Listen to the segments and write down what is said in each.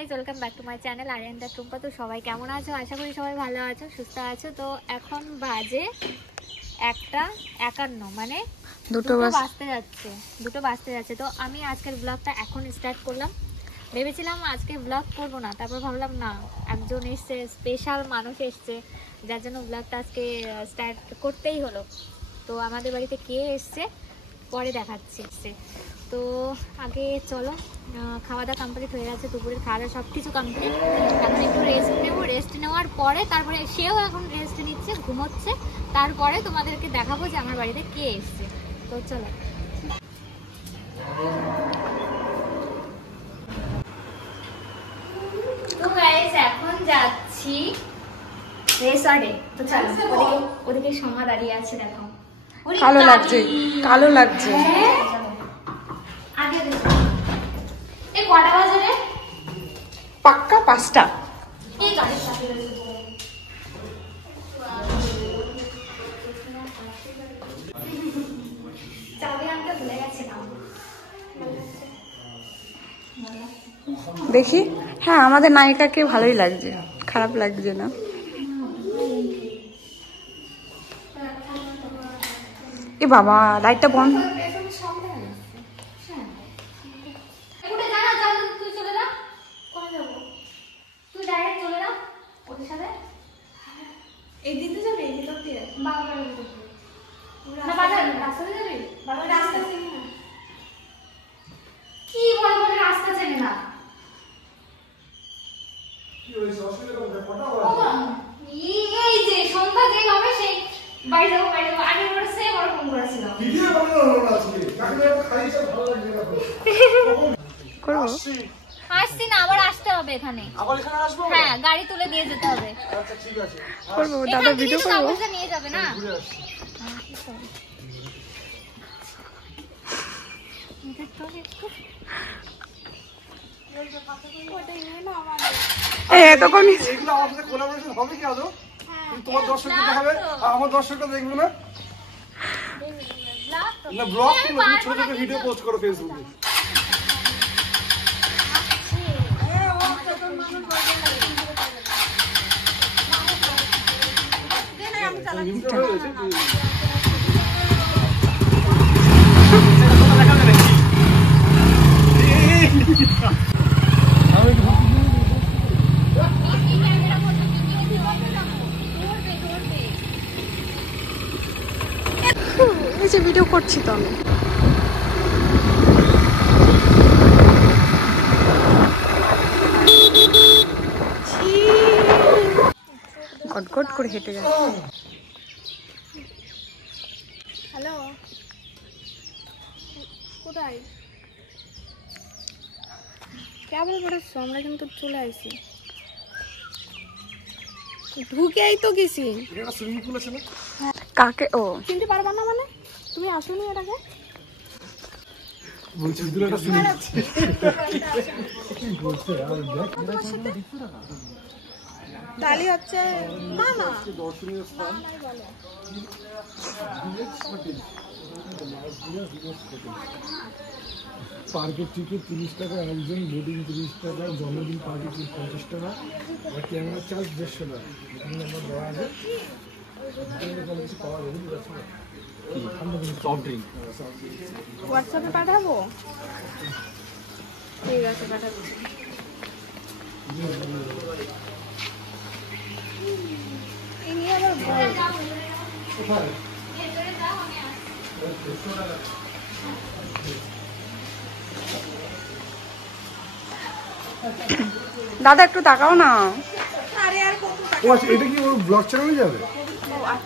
Guys, welcome back to my channel Ariyan দা টুম্পা। তো সবাই কেমন আছো? আশা করি সবাই ভালো আছো, সুস্থ আছো। তো এখন বাজে 1:51, মানে দুটো বাজতে যাচ্ছে। তো আমি আজকের ব্লগটা এখন স্টার্ট করলাম। ভেবেছিলাম আজকে ব্লগ করবো না, তারপর ভাবলাম না, একজন এসছে, স্পেশাল মানুষ এসছে, যার জন্য ব্লগটা আজকে স্টার্ট করতেই হলো। তো আমাদের বাড়িতে কে এসছে পরে দেখাচ্ছি। তো আগে চলো, খাওয়া দাওয়া কমপ্লিট হয়ে গেছে, দুপুরের খাওয়া দাওয়া সব কিছু কমপ্লিট। এখন একটু রেস্ট নেবো, রেস্ট নেওয়ার পরে তারপরে সেও এখন রেস্ট নিচ্ছে, ঘুমোচ্ছে। তারপরে তোমাদেরকে দেখাবো যে আমার বাড়িতে কে এসছে। তো চলো, তো গাইস এখন যাচ্ছি রেসর্টে। তো চলো, ওদিকে সোমা দাঁড়িয়ে আছে, দেখো কালো লাগছে, কালো লাগছে। আগে দেখো এই কটা বাজে রে? পাক্কা 5টা। এই গাড়ির সাথে চাবি আনতে ভুলে গেছিলাম। দেখি, হ্যাঁ আমাদের নায়িকাকে ভালোই লাগছে, খারাপ লাগছে না। এ বাবা, লাইটটা বন্ধ। কি বলে রাস্তা চেনে না? এই যে সন্ধ্যা যে হবে সেই বাড়ি যাবো আগে ওরা সে বড় ফোন করেছিল। আসছি না, আবার আসতে হবে এখানে। হ্যাঁ, গাড়ি তুলে দিয়ে যেতে হবে। করবো দাদা, ভিডিও করবো। নিয়ে যাবে না? তোমার দর্শক হবে, আমার দর্শকটা দেখবো না। ব্লগ ছোট ছোট ভিডিও পোস্ট করো ফেসবুকে। এই যে ভিডিও করছি তো আমি। গটগট করে হেঁটে যাচ্ছে। হ্যালো, কোথায়? কেবল পড়েছো? আমরা কিন্তু চলে আসি, ঢুকেই তো গেছি। কাকে? ও চিনতে পারবা না মানে? তুমি আসোনি এর আগে? তালি হচ্ছে মামা দর্শনীয় স্থান। পার্কের টিকিট 30 টাকা, একজন বোটিং 30 টাকা, জন্মদিন পার্টি 50 টাকা, আর ক্যামেরা চার্জ 150 টাকা। এখানে আমরা দেওয়া আছে কিছু পাওয়া যাবে। সফট ড্রিঙ্ক হোয়াটসঅ্যাপে পাঠাবো? ঠিক আছে, পাঠাবো। দাদা একটু তাকাও না। এটা কি ওর ব্লগ চ্যানেলে যাবে?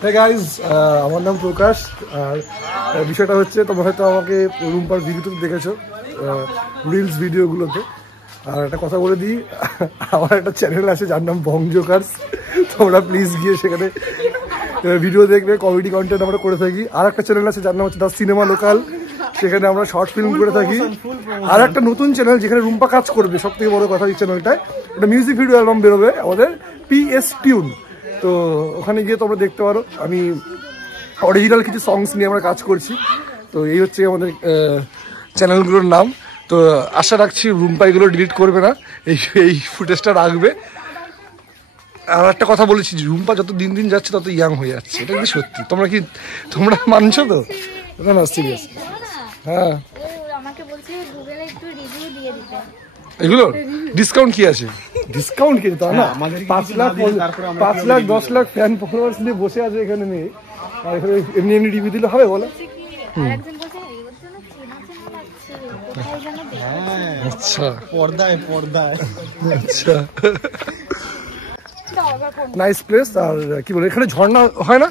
হ্যাঁ গাইজ, আমার নাম প্রকাশ। আর বিষয়টা হচ্ছে, তোমরা হয়তো আমাকে রুম্পার ভিডিওতে দেখেছো, রিলস ভিডিওগুলোতে। আর একটা কথা বলে দিই, আমার একটা চ্যানেল আছে যার নাম বং জোকার্স। তোমরা প্লিজ গিয়ে সেখানে ভিডিও দেখবে, কমেডি কন্টেন্ট আমরা করে থাকি। আর একটা চ্যানেল আছে যার নাম হচ্ছে দ্য সিনেমা লোকাল, সেখানে আমরা শর্ট ফিল্ম করে থাকি। আর একটা নতুন চ্যানেল যেখানে রুম্পা কাজ করবে, সব থেকে বড় কথা এই চ্যানেলটায় একটা মিউজিক ভিডিও অ্যালবাম বেরোবে আমাদের, PS টিউন। তো ওখানে গিয়ে তোমরা দেখতে পারো, আমি অরিজিনাল কিছু সংস নিয়ে আমরা কাজ করছি। তো এই হচ্ছে আমাদের চ্যানেলগুলোর নাম। তো আশা রাখছি রুম্পা এগুলো ডিলিট করবে না, এই ফুটেজটা রাখবে। আর একটা কথা বলেছি, রুম্পা যত দিন দিন যাচ্ছে তত ইয়াং হয়ে যাচ্ছে, এটা কিন্তু সত্যি। তোমরা মানছো তো? না সিরিয়াস। হ্যাঁ আমাকে বলছে গুগলে একটু রিভিউ দিয়ে দিতে। এগুলো ডিসকাউন্ট কি আছে? ডিসকাউন্ট কি তা না, 5 লাখ 10 লাখ ফ্যান ফলোয়ার্স নিয়ে বসে আছে এখানে নিয়ে, আর এখানে এমনি এমনি রিভিউ দিলে হবে বলো? আরেকজন বলছে ওর জন্য চেনা চেনা লাগছে, কোথায় যেন দেখেছি। আচ্ছা পর্দায় আচ্ছা নাইস প্লেস। আর কি বলে এখানে ঝর্ণা হয় না?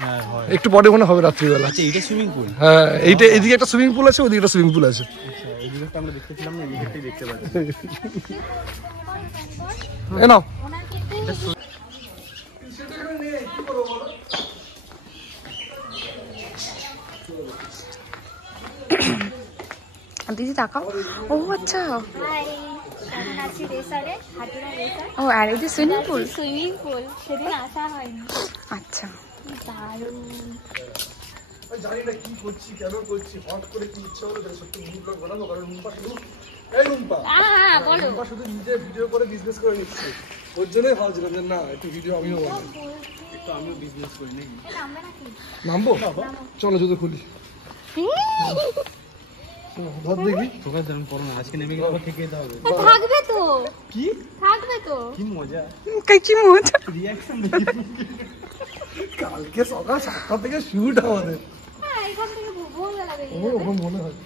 হ্যাঁ হয়। একটু পরে মনে হবে রাত্রিবেলা। আচ্ছা এটা সুইমিং পুল? হ্যাঁ এইটা, এদিকে একটা সুইমিং পুল আছে, ওদিকে একটা সুইমিং পুল আছে। আচ্ছা এই জিনিসটা আমরা দেখতেছিলাম না, এই দিকটাই দেখতে পাচ্ছি। এ নাও ওনার কিন্তু দিদি তাকাও। ও আচ্ছা, হাই, এখন আছি রেসারে, হাটিরা রেসার। ও আর এই যে সুইমিং পুল। সুইমিং পুল সেদিন আসা হয়নি। আচ্ছা কি দারুণ। জানি না কি করছি, কেন করছি, হট করে কি ইচ্ছা হলো সত্যি ব্লগ বানাবো। কারণ রুম্পা শুধু হ্যাঁ বলো। রুম্পা শুধু নিজে ভিডিও করে বিজনেস করে নিচ্ছে, ওর জন্যই ভাবছিলাম যে না একটু ভিডিও আমিও বানাবো। একটু আমিও বিজনেস করি নাকি? নামবে নাকি? নামবো? চলো যদি খুলি ধর দেখি। তোকে জান করো না, আজকে নেমে গেলে আবার থেকে যেতে হবে। থাকবে তো, কি থাকবে তো। কি মজা, কি মজা। রিঅ্যাকশন কালকে সকাল 7টা থেকে শুট আমাদের। হ্যাঁ এখান থেকে ভোরবেলা বেরিয়ে আমার যাবে। ওরকম মনে হয়।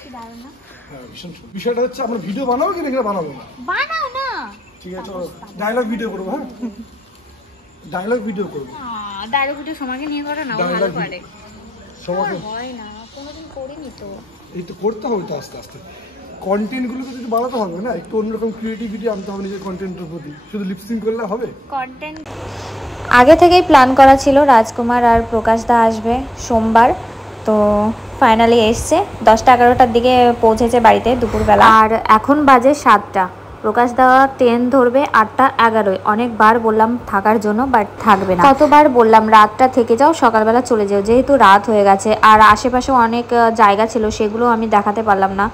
কি দারুণ না? হ্যাঁ ভীষণ সুন্দর। বিষয়টা হচ্ছে আমরা ভিডিও বানাবো কি না বানাবো না? বানাও না। ঠিক আছে চলো ডায়লগ ভিডিও করবো। হ্যাঁ ডায়লগ ভিডিও করবো। ডায়লগ ভিডিও সমাকে নিয়ে করে না, ও ভালো Dialogue পারে। সবাইকে হয় না, কোনোদিন করিনি তো। এই তো করতে হবে তো আস্তে আস্তে। কন্টেন্টগুলোকে যদি বাড়াতে হবে না, একটু অন্যরকম ক্রিয়েটিভিটি আনতে হবে নিজের কন্টেন্টের প্রতি। শুধু লিপসিং করলে হবে? কন্টেন্ট আগে থেকেই প্ল্যান করা ছিল, রাজকুমার আর প্রকাশ দা আসবে সোমবার। তো ফাইনালি এসছে, 10টা 11টার দিকে পৌঁছেছে বাড়িতে দুপুরবেলা। আর এখন বাজে 7টা। প্রকাশ দা ট্রেন ধরবে 8টা 11। অনেকবার বললাম থাকার জন্য, বাট থাকবে না। কতবার বললাম রাতটা থেকে যাও, সকালবেলা চলে যাও, যেহেতু রাত হয়ে গেছে। আর আশেপাশে অনেক জায়গা ছিল, সেগুলো আমি দেখাতে পারলাম না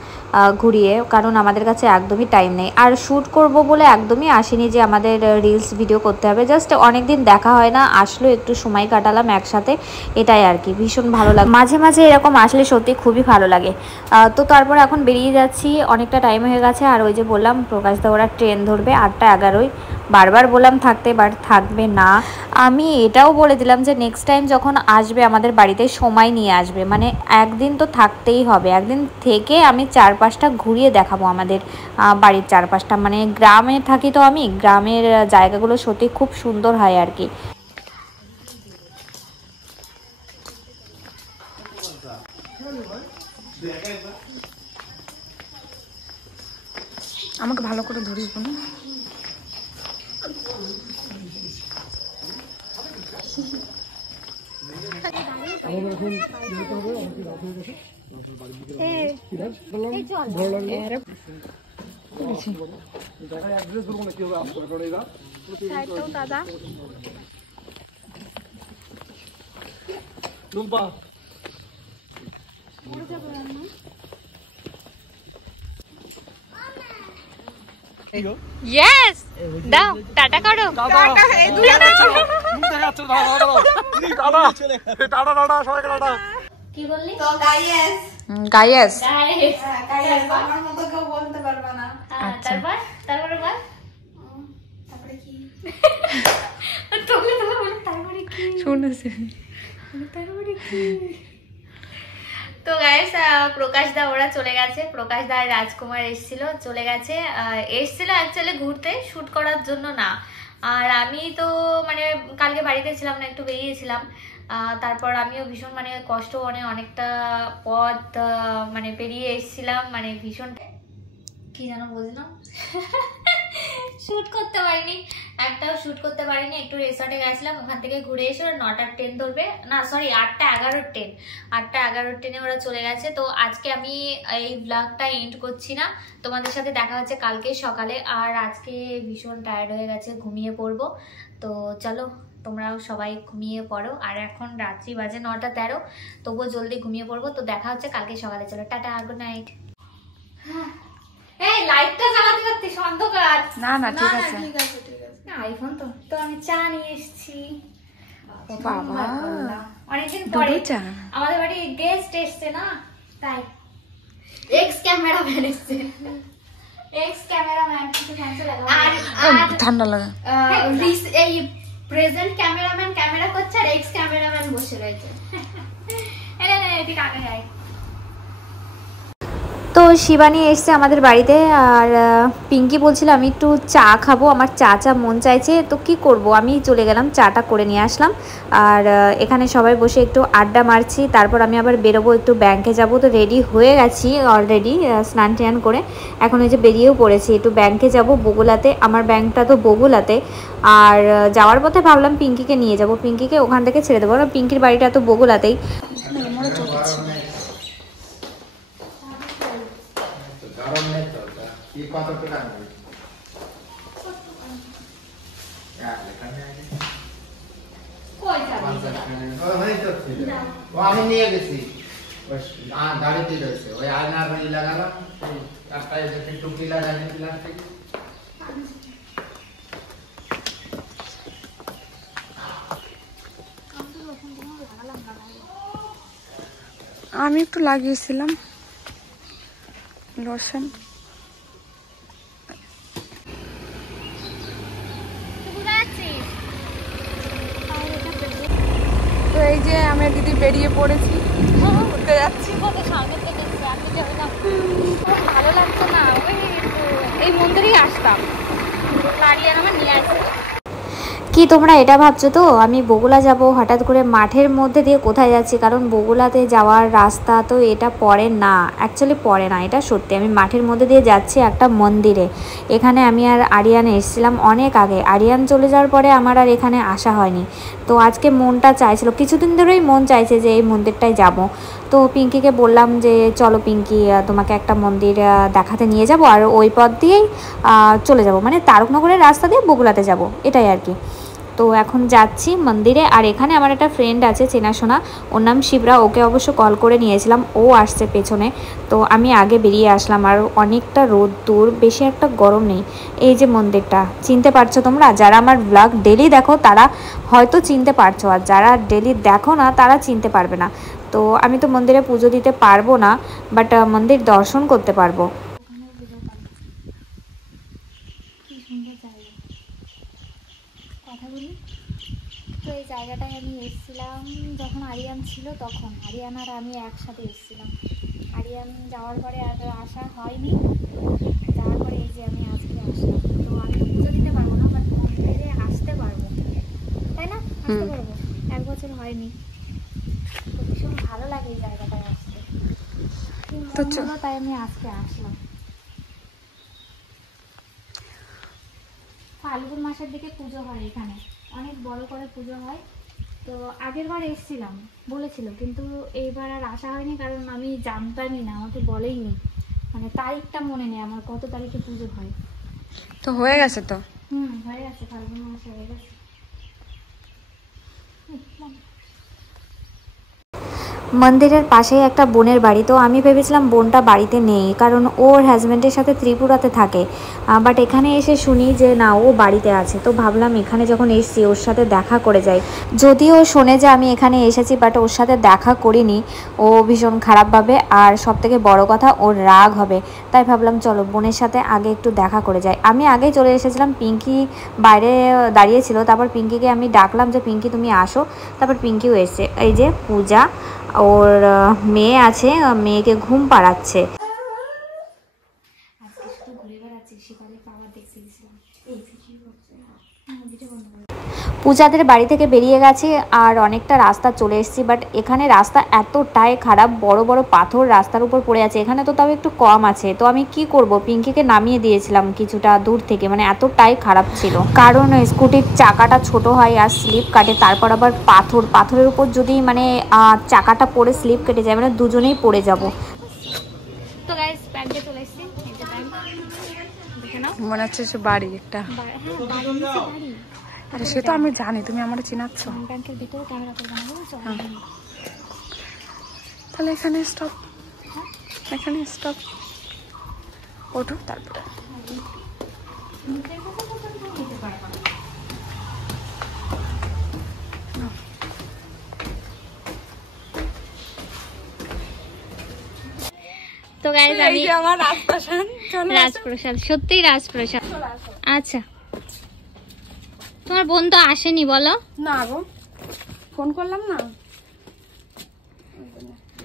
ঘুরিয়ে, কারণ আমাদের কাছে একদমই টাইম নেই। আর শ্যুট করব বলে একদমই আসিনি যে আমাদের রিলস ভিডিও করতে হবে। জাস্ট অনেকদিন দেখা হয় না, আসলো একটু সময় কাটালাম একসাথে, এটাই আর কি। ভীষণ ভালো লাগে, মাঝে মাঝে এরকম আসলে সত্যি খুবই ভালো লাগে। তো তারপর এখন বেরিয়ে যাচ্ছি, অনেকটা টাইম হয়ে গেছে। আর ওই যে বললাম প্রকাশ দা ওরা ট্রেন ধরবে 8টা 11। বারবার বললাম থাকতে, বাট থাকবে না। আমি এটাও বলে দিলাম যে নেক্সট টাইম যখন আসবে আমাদের বাড়িতে সময় নিয়ে আসবে, মানে একদিন তো থাকতেই হবে। একদিন থেকে আমি 4-5টা ঘুরিয়ে দেখাবো আমাদের বাড়ির চারপাশটা। মানে গ্রামে থাকি তো আমি, গ্রামের জায়গাগুলো সত্যি খুব সুন্দর হয় আর কি। আমাকে ভালো করে ধরিস বোন। আমাদের এখন যেতে হবে, আমাকে রাত হয়ে গেছে। ভালো লাগলো। জায়গায় অ্যাড্রেস বলবো না কিভাবে আসতে হবে, কারণ এই রাত দাদা রুম্পা ইয়েস দাও, টাটা করো। কি বললি? গাইস আমার মতো কেউ বলতে পারবে না। তারপরে বল। তারপরে কি? তারপরে কি? শুনেছে। তারপরে কি? তো গাইস প্রকাশ দা ওরা চলে গেছে, প্রকাশ দা আর রাজকুমার এসেছিল, চলে গেছে। এসেছিল অ্যাকচুয়ালি ঘুরতে, শুট করার জন্য না। আর আমি তো মানে কালকে বাড়িতে ছিলাম না, একটু বেরিয়েছিলাম। তারপর আমিও ভীষণ মানে কষ্ট, অনেকটা পথ মানে পেরিয়ে এসেছিলাম, মানে ভীষণ কি যেন বললাম, শুট করতে পারিনি, একটাও শুট করতে পারিনি। একটু রিসর্টে গেছিলাম, ওখান থেকে ঘুরে এসে ওরা 9টার ট্রেন ধরবে, না সরি 8টা 11 ট্রেন, 8টা 11 ট্রেনে ওরা চলে গেছে। তো আজকে আমি এই ব্লগটা এন্ড করছি না, তোমাদের সাথে দেখা হচ্ছে কালকে সকালে। আর আজকে ভীষণ টায়ার্ড হয়ে গেছে, ঘুমিয়ে পড়বো। তো চলো তোমরাও সবাই ঘুমিয়ে পড়ো। আর এখন রাত্রি বাজে 9:13, তবুও জলদি ঘুমিয়ে পড়বো। তো দেখা হচ্ছে কালকে সকালে। চলো টাটা, গুড নাইট। এই লাইটটা জ্বালাতে পারতিস, অন্ধকার। না না ঠিক আছে। আইফোন তো তো আমি চা নিয়ে এসেছি। বাবা অনেকদিন পরে আমাদের বাড়ি গেস্ট এসছে না, তাই এক্স ক্যামেরাম্যান এসছে। এক্স ক্যামেরাম্যান কিছু ফ্যান্সি লাগা আর ঠান্ডা লাগা। এই প্রেজেন্ট ক্যামেরাম্যান ক্যামেরা করছে আর এক্স ক্যামেরাম্যান বসে রয়েছে। এনে নে এদিক আগে যাই। তো শিবানী এসছে আমাদের বাড়িতে, আর পিঙ্কি বলছিল আমি একটু চা খাবো, আমার চা মন চাইছে। তো কি করব, আমি চলে গেলাম চাটা করে নিয়ে আসলাম। আর এখানে সবাই বসে একটু আড্ডা মারছি। তারপর আমি আবার বেরোবো, একটু ব্যাংকে যাব। তো রেডি হয়ে গেছি অলরেডি, স্নান টান করে এখন ওই যে বেরিয়েও পড়েছি, একটু ব্যাংকে যাব বগুলাতে। আমার ব্যাংকটা তো বগুলাতে। আর যাওয়ার পথে ভাবলাম পিঙ্কিকে নিয়ে যাব, পিঙ্কিকে ওখান থেকে ছেড়ে দেবো। পিঙ্কির বাড়িটা তো বগুলাতেই। আমি নিয়ে গেছি গাড়িতে রয়েছে, ওই আয়নার লাগালাম, টুকি লাগাই প্লাস্টিক। আমি একটু লাগিয়েছিলাম লোশন। তো এই যে আমরা দিদি বেরিয়ে পড়েছি, ঘুরতে যাচ্ছি। ভালো লাগতো না, ওই এই মন্দিরেই আসতাম, আরিয়ান আমার নিয়ে আসতো। কি তোমরা এটা ভাবছো তো আমি বগুলা যাব হঠাৎ করে মাঠের মধ্যে দিয়ে কোথায় যাচ্ছি? কারণ বগুলাতে যাওয়ার রাস্তা তো এটা পড়ে না, অ্যাকচুয়ালি পড়ে না, এটা সত্যি। আমি মাঠের মধ্যে দিয়ে যাচ্ছি একটা মন্দিরে। এখানে আমি আর আরিয়ান এসেছিলাম অনেক আগে, আরিয়ান চলে যাওয়ার পরে আমার আর এখানে আসা হয়নি। তো আজকে মনটা চাইছিল, কিছুদিন ধরেই মন চাইছে যে এই মন্দিরটায় যাব। তো পিঙ্কিকে বললাম যে চলো পিঙ্কি, তোমাকে একটা মন্দির দেখাতে নিয়ে যাব, আর ওই পথ দিয়েই চলে যাব, মানে তারকনগরের রাস্তা দিয়ে বগুলাতে যাব, এটাই আর কি। তো এখন যাচ্ছি মন্দিরে। আর এখানে আমার একটা ফ্রেন্ড আছে চেনাশোনা, ওর নাম শিবরা, ওকে অবশ্য কল করে নিয়েছিলাম, ও আসছে পেছনে। তো আমি আগে বেরিয়ে আসলাম, আর অনেকটা রোদ দূর, বেশি একটা গরম নেই। এই যে মন্দিরটা চিনতে পারছো তোমরা, যারা আমার ব্লগ ডেলি দেখো তারা হয়তো চিনতে পারছো, আর যারা ডেলি দেখো না তারা চিনতে পারবে না। তো আমি তো মন্দিরে পুজো দিতে পারবো না, বাট মন্দির দর্শন করতে পারবো। কথা বলি তো, এই জায়গাটায় আমি এসেছিলাম যখন আরিয়ান ছিল, তখন আরিয়ান আর আমি একসাথে এসেছিলাম। আরিয়ান যাওয়ার পরে আর আসা হয়নি, যাওয়ার পরে এই যে আমি আজকে আসলাম। তো আমি পুজো দিতে পারবো না, বাট মন্দিরে আসতে পারবো, তাই না? আসতে পারবো, 1 বছর হয়নি। তো ভীষণ ভালো লাগে এই জায়গাটায় আসতে, তাই আমি আজকে আসলাম। ফাল্গুন মাসের দিকে পুজো হয় এখানে, অনেক বড় করে পুজো হয়। তো আগের বার এসেছিলাম বলেছিল, কিন্তু এইবার আর আসা হয়নি, কারণ আমি জানতামই না, আমাকে বলেইনি, মানে তারিখটা মনে নেই আমার কত তারিখে পুজো হয়। তো হয়ে গেছে তো, হয়ে গেছে, ফাল্গুন মাসে হয়ে গেছে। মন্দিরের পাশেই একটা বোনের বাড়ি। তো আমি ভেবেছিলাম বোনটা বাড়িতে নেই, কারণ ওর হাজব্যান্ডের সাথে ত্রিপুরাতে থাকে, বাট এখানে এসে শুনি যে না, ও বাড়িতে আছে। তো ভাবলাম এখানে যখন এসেছি ওর সাথে দেখা করে যাই। যদিও শোনে যে আমি এখানে এসেছি, বাট ওর সাথে দেখা করিনি, ও ভীষণ খারাপভাবে, আর সবথেকে বড় কথা ওর রাগ হবে। তাই ভাবলাম চলো বোনের সাথে আগে একটু দেখা করে যাই। আমি আগেই চলে এসেছিলাম, পিঙ্কি বাইরে দাঁড়িয়েছিল, তারপর পিঙ্কিকে আমি ডাকলাম যে পিঙ্কি তুমি আসো, তারপর পিঙ্কিও এসে। এই যে পূজা, ওর মেয়ে আছে, মেয়েকে ঘুম পাড়াচ্ছে। আজকে শুধু ঘুরে বেড়াচ্ছি, সকালে পাওয়ার দেখতে গেছিলাম। পূজাদের বাড়ি থেকে বেরিয়ে গেছি, আর অনেকটা রাস্তা চলে এসেছি, বাট এখানে রাস্তা এতটাই খারাপ, বড় বড় পাথর রাস্তার উপর পড়ে আছে। এখানে তো তাও একটু কম আছে। তো আমি কি করব, পিঙ্কিকে নামিয়ে দিয়েছিলাম কিছুটা দূর থেকে, মানে এতটাই খারাপ ছিল। কারণ স্কুটির চাকাটা ছোট হয় আর স্লিপ কাটে, তারপর আবার পাথরের উপর যদি মানে চাকাটা পড়ে স্লিপ কেটে যায়, মানে দুজনেই পড়ে যাব। তো গাইস ব্যাংকে চলে এসেছি, মনে হচ্ছে সে বাড়ি একটা। আরে সে তো আমি জানি, তুমি আমার চিনাচ্ছ। ব্যাংকের ভিতরে ক্যামেরা করবো না, বুঝছো? তাহলে এখানে স্টপ, এখানে স্টপ, ওঠো তারপরে। তো গাইজ আমি আমার রাজপ্রাসাদ, রাজপ্রাসাদ, সত্যিই রাজপ্রাসাদ। আচ্ছা, তোমার বোন তো আসেনি বলো? না গো, ফোন করলাম না।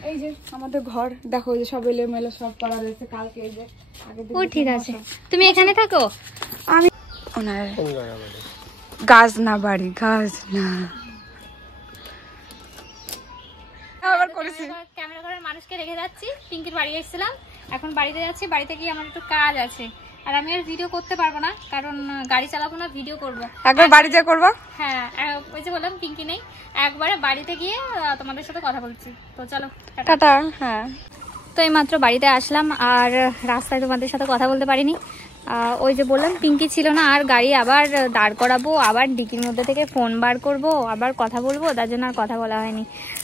এই যে আমাদের ঘর দেখো, এই যে সব এলোমেলো সব করা রয়েছে। কালকে এই যে ও ঠিক আছে, তুমি এখানে থাকো। আমি ওনার গাছ না, বাড়ি গাছ না। আবার করেছি, ক্যামেরা করার মানুষকে রেখে যাচ্ছি। পিঙ্কির বাড়ি এসেছিলাম, এখন বাড়িতে যাচ্ছি। বাড়িতে গিয়ে আমার একটু কাজ আছে, আর আমি আর ভিডিও করতে পারবো না, কারণ গাড়ি চালাবো না, ভিডিও করবো। একবার বাড়ি যা করবা। হ্যাঁ, ওই যে বললাম পিঙ্কি নেই, একবারে বাড়িতে গিয়ে তোমাদের সাথে কথা বলছি। তো চলো, টাটা। হ্যাঁ, তো এই মাত্র বাড়িতে আসলাম, আর রাস্তায় তোমাদের সাথে কথা বলতে পারিনি। ওই যে বললাম পিঙ্কি ছিল না, আর গাড়ি আবার দাঁড় করাবো, আবার ডিকির মধ্যে থেকে ফোন বার করব, আবার কথা বলবো, তার জন্য আর কথা বলা হয়নি।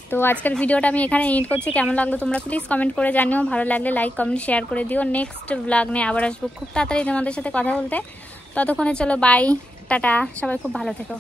তো আজকের ভিডিওটা আমি এখানে এন্ড করছি। কেমন লাগলো তোমরা প্লিজ কমেন্ট করে জানিও, ভালো লাগলে লাইক কমেন্ট শেয়ার করে দিও। নেক্সট ব্লগ নিয়ে আবার আসবো খুব তাড়াতাড়ি তোমাদের সাথে কথা বলতে। ততক্ষণে চলো বাই, টাটা, সবাই খুব ভালো থেকো।